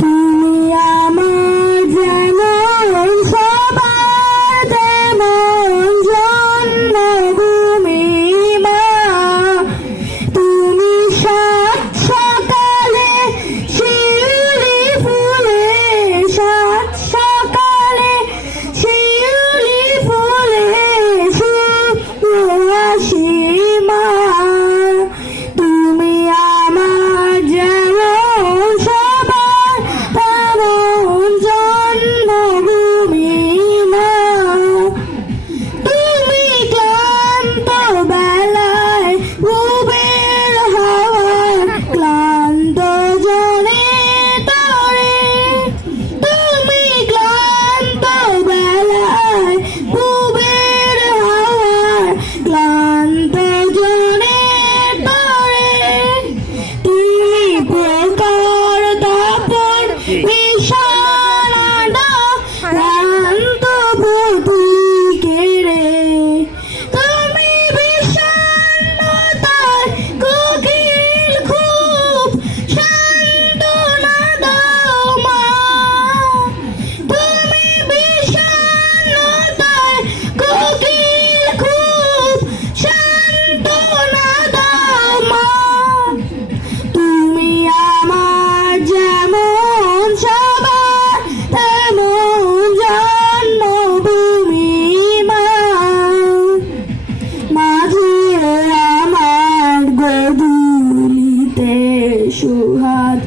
তুমি আমার যেমন সবার তেমন জন্মভূমি মা, তুমি সাত সকালে শিউলি ফুলে, সাত সকালে শিউলি ফুলে সুবাসী মা, তুমি আমার যেমন সবার তেমন জন্মভূমি মা, তুমি ক্লান্ত বেলায় বুবের হাওয়ায় ক্লান্ত জনে তরে, তুমি ক্লান্ত বেলায় বুবের হাওয়ায় ক্লান্ত জনে তরে, তুমি প্রকার দাপন বিষাণা ক্লান্ত প্রতীকেরে, তুমি বিষণ্ণতার কোকিল খুব সান্ত্বনা দাও মা, তুমি বিষণ্ণতার কোকিল খুব সান্ত্বনা দাও মা, তুমি আমার যেমন সবার তেমন জন্মভূমি মা, মাঝে আমার গধূলিতে সুহাদ